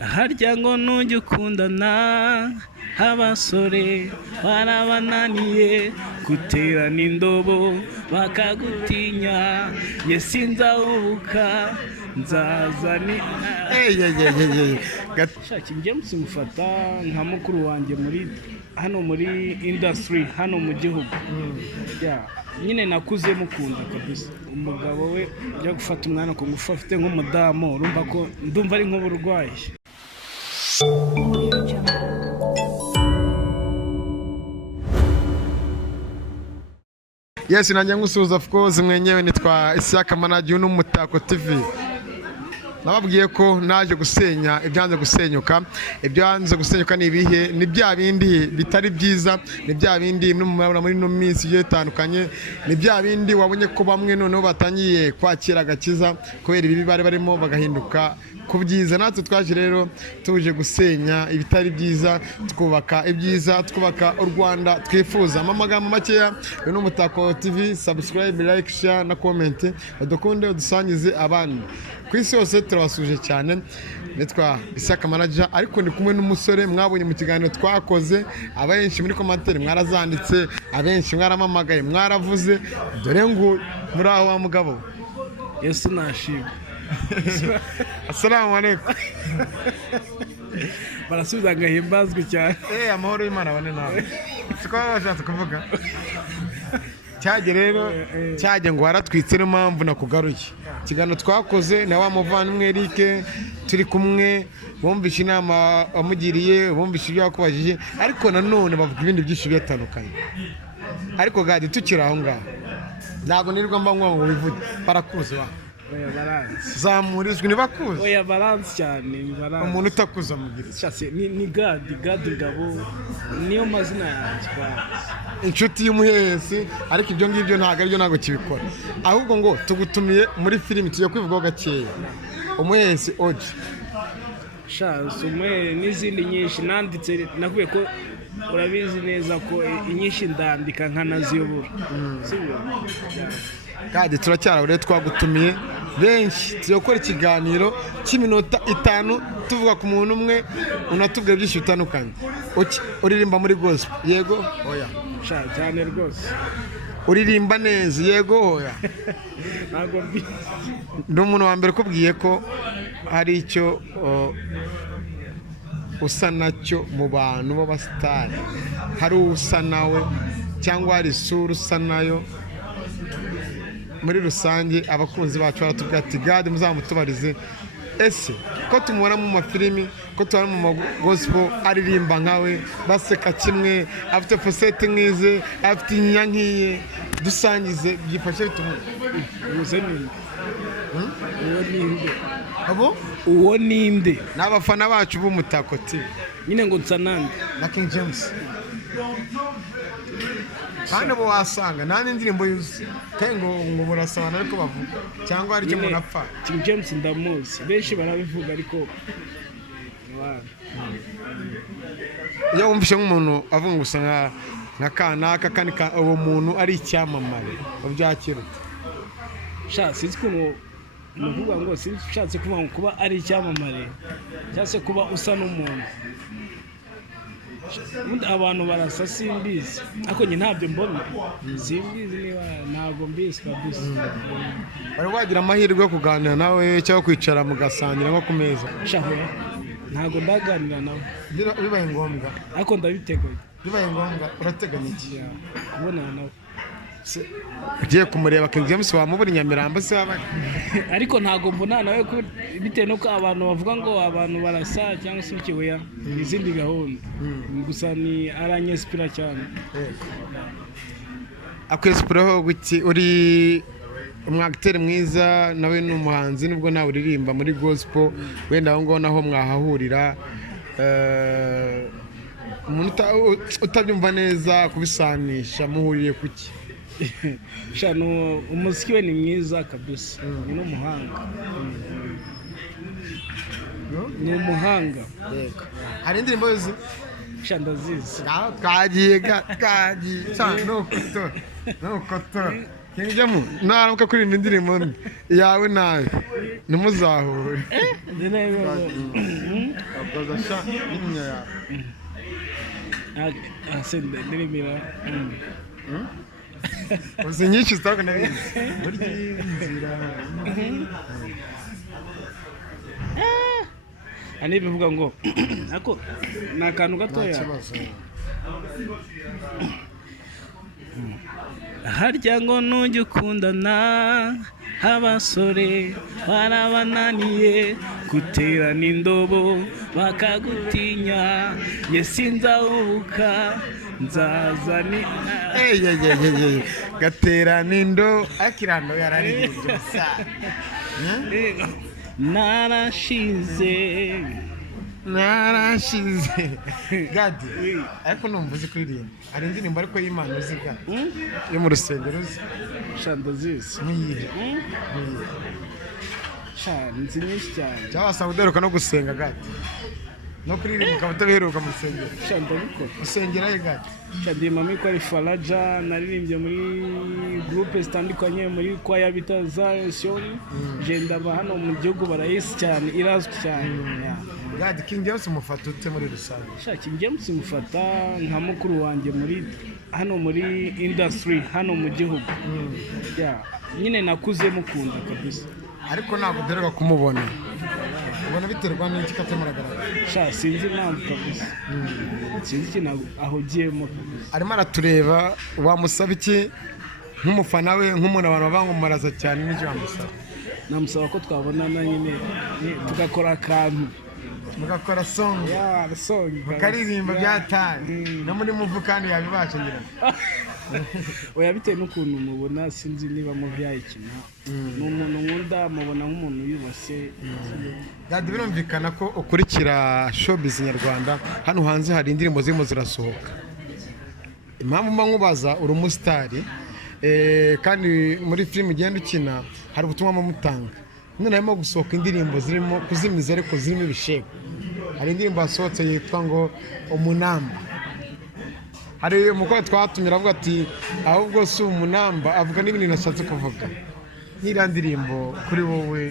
harya ngo nujya ukundana abasore barabananiye guterana indobo bakagutinya ye sinzahubuka nzazani shaki njye mufata nka mukuru wanjye hano muri industry hano mu gihugu nyine nakuze mukunda kabisa umugabo we ujya gufata umwana ku ngufu afite nk'umudamu urumva ko ndumva ari nk'uburwayi. Yes, nanjye ngusuhuza of course mwenyewe nitwa Isaka Manager n'Umutako TV. Nababwiye ko naje gusenya ibyanze gusenyuka. Ibyanze gusenyuka ni ibihe? Ni bya bindi bitari byiza, ni bya bindi muri no minsi yo itandukanye, ni bya bindi wabonye ko bamwe noneho batangiye kwakira agakiza kubera ibi bari barimo bagahinduka kubyiza. Natwe twaje rero tuje gusenya ibitari byiza, twubaka ibyiza, twubaka u Rwanda twifuza. Amagambo makeya yo n'Umutako TV, subscribe, like, share na comment, dukunde dusangize abandi. Kwisi yose turabasuje cyane. Nitwa Isaka Manager ariko ndi kumwe n'umusore mwabonye mu kiganiro twakoze, abenshi muri commentaire mwarazanditse, abenshi mwaramamagaye, mwaravuze, dore ngo muri aho wa mugabo. Yesu nashimwe. Assalamu alaikum. Barasubiza ngahimbazwe cyane. Amahoro y'Imana bane nawe. Siko bashatse kuvuga. Cyage rero cyage ngo waratwitse no mpamvu nakugaruye. Kigano twakoze na wa muvandimwe Eric turi kumwe, bumvishe inama wamugiriye, bumvishe ibyo yakubajije, ariko nanone bavuga ibindi byinshi bitandukanye. Ariko gadi tukira aho ngaho. Ntago nirirwa mba ngo wivuge barakuze wa. Oya balance. Zamurizwe nibakuze. Oya balance cyane, ni balance. Umuntu utakuza mugira. Cyase ni God ngabo niyo mazina yanjye kwa. Inshuti y'umuhesi, ariko ibyo ngibyo ntago kibikora. Ahubwo ngo tugutumiye muri filimi tujye kwivugaho gakeya. Umuhesi Oji. Umwe n'izindi nyinshi nanditse nakuye ko urabizi neza ko inyinshi ndandika nkanaziyobora. Sibyo? Kandi turacyara rero twagutumiye benshi tuyokora ikiganiro cy'iminota 5 tuvuga ku muntu umwe unatubwira byinshi bitandukanye. Uririmba muri gospel yego oya cyane rwose. Uririmba neza yego oya ntago mbi. Ndi umuntu wa mbere kubwiye ko hari icyo usa nacyo mu bantu b'abasitari, hari usa nawe cyangwa hari isura usa nayo. Muri rusange abakunzi bacu baratubwira ati gade muzamutubarize ese ko tumubona mu mafilimi, ko tubona mu gospel aririmba nkawe, baseka kimwe, afite fosete nk'ize, afite inyinya nk'iye, dusangize byifashe bitumwe. Uwo ninde? N'abafana bacu b'Umutako TV. Nyine ngo nsanande na King James. Kandi bo wasanga nani indirimbo yuzi tengo ngo burasabana ariko bavuga cyangwa ari cyo munapfa. King James ndamuzi benshi barabivuga ariko iyo wumvishe nk'umuntu avuga ngo usa nka kanaka kandi uwo muntu ari icyamamare ubyakira. Sinzi ukuntu muvuga ngo sinshatse kuvuga ngo kuba ari icyamamare cyangwa se kuba usa n'umuntu. Abantu barasa simbizi ariko njye ntabyo mbona, simbizi niba ntabwo mbizi kabisa. Bari wagira amahirwe yo kuganira nawe cyangwa kwicara mugasangira nko ku meza? Ntabwo ndaganira nawe bibaye ngombwa ariko ndabiteguye. Bibaye ngombwa urateganya iki? Kubonana nawe ugiye kumureba King James wamubura Nyamirambo se abari ariko ntago mbona nawe bitewe nuko abantu bavuga ngo abantu barasa cyangwa se ikihoya izindi gahunda gusa ni aranyespira cyane. Akwespiraho guki uri umwacteur mwiza nawe n'umuhanzi nubwo nawe uririmba muri gospel wenda aho ngo naho mwahahurira umuntu utabyumva neza kubisanisha muhuriye kuki? Shano umuziki we ni mwiza kabisa, ni n'umuhanga. Ni umuhanga. Yego. Hari indirimbo yuzi? Ndazizi. Kagiye cyano koto. King James naramuka kuririmba indirimbo yawe nawe ntimuzahure. toza sha n'inyinya yawe. ndirimira uzi nyinshi zitako nabizi burya inzira ani bivuga ngo ako ni akantu gatoya harya ngo nujya ukundana abasore barabananiye guterana indobo bakagutinya ye sinzahubuka nzazani gaterana indo akirano yararirimbye gusa narashize gadi ariko numva uzi kuririmba hari indirimbo ariko y'Imana uzi gadi yo mu rusengero uzi shanda zizi niyihe nzi nyinshi cyane cyangwa se uderuka no gusenga gadi no kuririmba ukaba utabiheruka mu rusengero shanda bikora usengera ye gadi shanda mami ko ari Faraja naririmbye muri groupe zitandukanye muri kwaya bita Zion genda ba hano mu gihugu barayisi cyane irazwi cyane gadi King James umufata ute muri rusange King James mufata nka mukuru wanjye muri hano muri industry hano mu gihugu nyine nakuze mukunda kabisa ariko ntabwo uderuka kumubona ubona biterwa n'iki katemuragaragara sinzi impamvu kabisa sinzi ikintu ahugiyemo kabisa arimo aratureba wamusaba iki nk'umufana we nk'umuntu abantu bamumaraza cyane n'icyo wamusaba namusaba ko twabonana nyine tugakora akantu mugakora song mukaririmba byataye no muri muvu kandi yabibasha ngira oya bitewe n'ukuntu mubona sinzi niba muvyayikina ni umuntu nkunda mubona nk'umuntu yubase gadi birumvikana ko ukurikira showbiz nyarwanda hano hanze hari indirimbo zirimo zirasohoka impamvu mba nkubaza uri umusitari kandi muri filime ugenda ukina hari ubutumwa mutanga none harimo gusohoka indirimbo zirimo kuzimiza ariko zirimo ibishego hari indirimbo yasohotse yitwa ngo umunamba hari umukobwa twatumira avuga ati ahubwo si umunamba avuga n'ibintu nashatse kuvuga n'iriya ndirimbo kuri wowe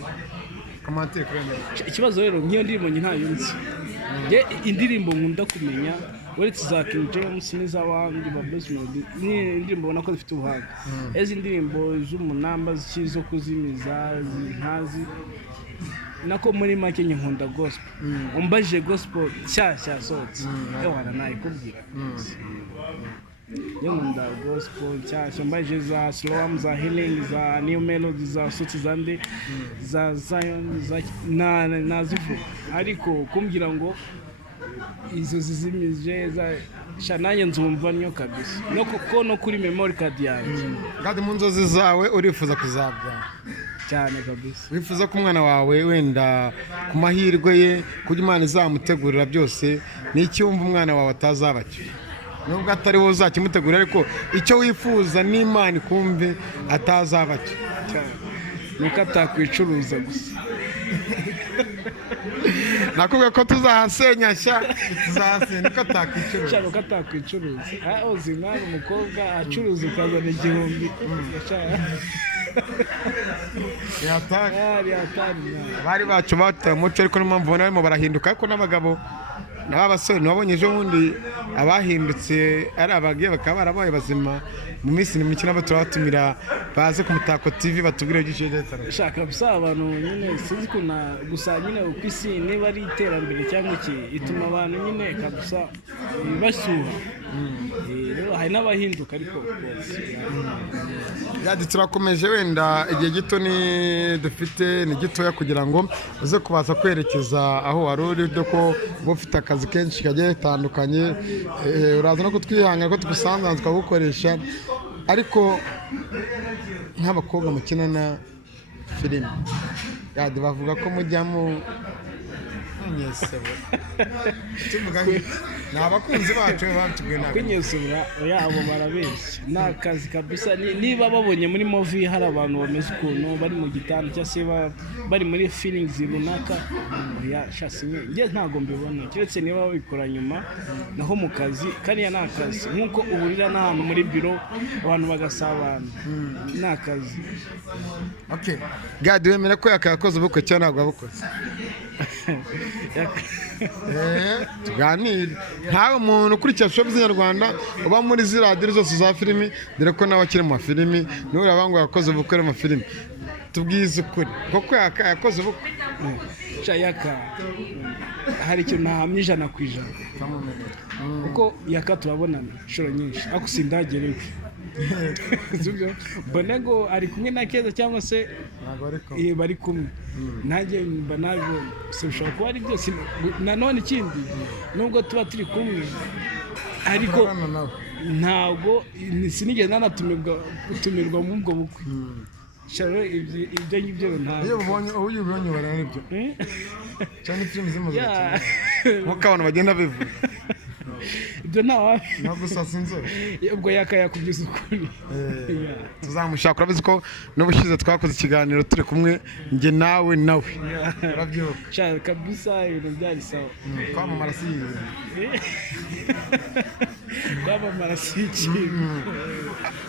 komantere kuri wowe ikibazo rero nk'iyo ndirimbo njye ntayo nzi indirimbo nkunda kumenya uretse za King James n'iz'abandi ba Bruce Melody ni indirimbo ubona ko zifite ubuhanga ezi indirimbo z'umunamba zo kuzimiza ntazi nako muri make nkunda gospel umbajije gospel cyashya yasohotse ewana nayikubwira nkunda gospel cyashya umbajije za Slow za Healing za New Melody za Suti zande za Zion nazivuga ariko kumbwira ngo izo zizimije nanjye nzumva niyo kabisa no kuri memory card yanjye kandi mu nzozi zawe urifuza kuzabyara cyane kabisa wifuza ko umwana wawe wenda ku mahirwe ye kuko Imana izamutegurira byose ni iki wumva umwana wawe atazaba cyo nubwo atari wowe uzakimutegurira ariko icyo wifuza n'Imana ikumve atazaba cyo nuko atakwicuruza gusa nakubwiye ko tuzahasenya tuzahasenya ko atakwicuruza nuko atakwicuruza uzi mwana umukobwa acuruza ukazana 1000 bari bacu bataye umuco ariko n'impamvu ubona barimo barahinduka ariko n'abagabo n'abasore nabonye ejo bundi abahindutse ari abagiye bakaba barabaye bazima mu minsi mike nabo turabatumira baze ku Mutako TV batubwire byinshi bitandukanye shaka bisa abantu nyine sinzi kuna gusa nyine uko isi niba ari iterambere cyangwa iki ituma abantu nyine kabisa bashyuha hari n'abahinduka ariko turakomeje wenda igihe gito dufite ni gitoya kugira ngo uze kubaza kwerekeza aho wari uri ko uba ufite akazi kenshi kagiye gatandukanye uraza no kutwihangana ko tugusanze tukagukoresha ariko nk'abakobwa mukinana filime bavuga ko mujyamo nyesebo tuvuga ngo ni abakunzi bacu batubwiye ntabwo kwinyesura yabo barabeshya ni akazi kabisa niba babonye muri movie hari abantu bameze ukuntu bari mu gitanda cyangwa se bari muri feelings runaka njye ntabwo mbibona keretse niba babikora nyuma naho mu kazi kariya ni akazi nk'uko uburira n'ahantu muri biro abantu bagasabana ni akazi gadi wemera ko yakakoze ubukwe cyangwa ntabwo wabukoze tuganire ntawe umuntu ukurikira show z'inyarwanda uba muri ziriya zose za filimi dore ko nawe akiri mu mafilimi niwe urabanga ngo yakoze ubukwe mu mafilimi tubwize ukuri koko yakoze ubukwe Yaka hari ikintu ntahamye 100% kuko Yaka turabonana inshuro nyinshi ariko sindagerewe Bonego ari kumwe na Keza cyangwa se bari kumwe nanjye mba nabyo sinshobora kuba ari byose nanone ikindi nubwo tuba turi kumwe ariko ntabwo sinigeze natumirwa mu bwo bukwe Sharo ibyo ngibyo ntabwo iyo ubonye barana ibyo cyane filime zimaze nkuko abantu bagenda bivuga ibyo ntawe nagusasa inzobe ubwo yakubyiza ukuri tuzamushaka urabizi ko n'ubushize twakoze ikiganiro turi kumwe njye nawe urabyibuka cyane kabisa ibintu byari sawa kwamamara si kwamamara si iki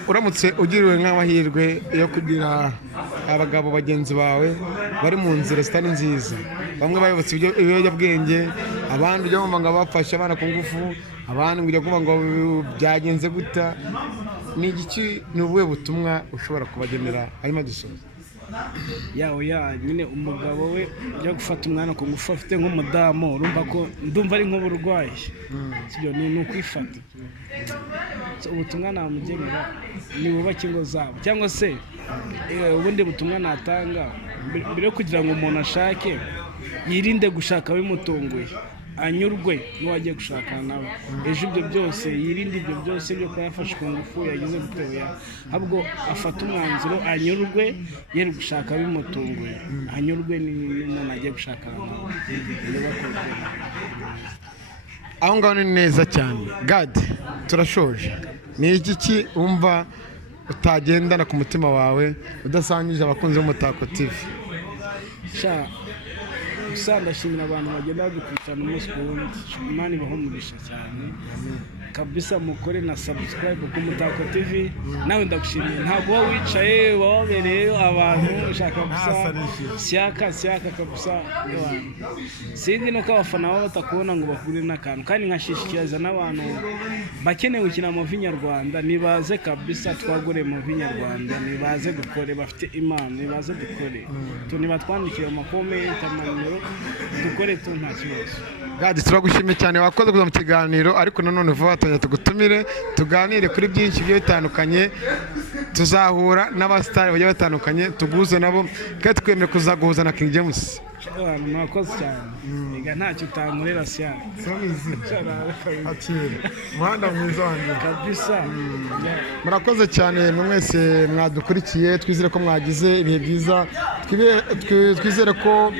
uramutse ugiriwe nk'amahirwe yo kugira abagabo bagenzi bawe bari mu nzira zitari nziza bamwe bayobotse ibiyobyabwenge abandi ujya kumva ngo bafashe abana ku ngufu abandi ujya kumva ngo byagenze guta ni ubuhe butumwa ushobora kubagenera hanyuma dusoza nyine umugabo we ujya gufata umwana ku ngufu afite nk'umudamu urumva ko ndumva ari nk'uburwayi sibyo ni ukwifata ubutumwa namugenera ni bubake ingo zabo cyangwa se ubundi butumwa natanga mbere yo kugira ngo umuntu ashake yirinde gushaka bimutunguye anyurwe n'uwagiye gushakana nawe ejo ibyo byose yirinde ibyo byose byo kuba yafashe ku ngufu yagize guteya ahubwo afata umwanzuro anyurwe yere gushaka bimutunguye anyurwe n'umuntu agiye gushakana nawe aho ngaho ni neza cyane Gade turashoje ni iki wumva utagendana ku mutima wawe udasangije abakunzi b'Umutako TV gusa ndashimira abantu bagenda badukurikirana umunsi ku wundi Imana ibahumurisha cyane kabisa mukore na subscribe ku Mutako TV nawe ndagushimiye ntabwo wowe wicaye wabereye abantu ushaka gusa syaka kabisa sinzi nuko abafana baba batakubona ngo bakure n'akantu kandi nkashishikiriza n'abantu bakeneye gukina mu Nyarwanda nibaze kabisa twagure mu Nyarwanda nibaze dukore bafite imana nibaze dukore nibatwandikire mu comment amanimero dukore nta kibazo Gade turagushimiye cyane wakoze kuza mu kiganiro ariko nanone vuba tugutumire tuganire kuri byinshi bigiye bitandukanye tuzahura n'abasitari bagiye batandukanye tuguze nabo kandi twemere kuzaguhuza na King James mwakoze cyane ega ntacyo utankorera cyane muhanda mwiza wanjye kabisa murakoze cyane mwese mwadukurikiye twizere ko mwagize ibihe byiza twizere ko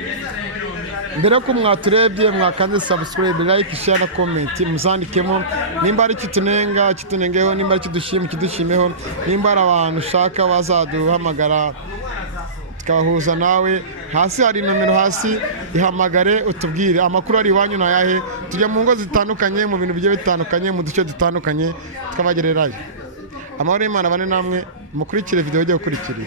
mbere ko mwaturebye mwakanze subscribe like share na comment muzandikemo nimba ari kitunengeho nimba ari kidushimeho nimba ari abantu ushaka bazaduhamagara tukabahuza nawe hasi hari nomero hasi ihamagare utubwire amakuru ari iwanyu nayahe tujya mu ngo zitandukanye mu bintu bigiye bitandukanye mu duce dutandukanye tukabagererayo amahoro y'Imana bane namwe mukurikire video ujye gukurikira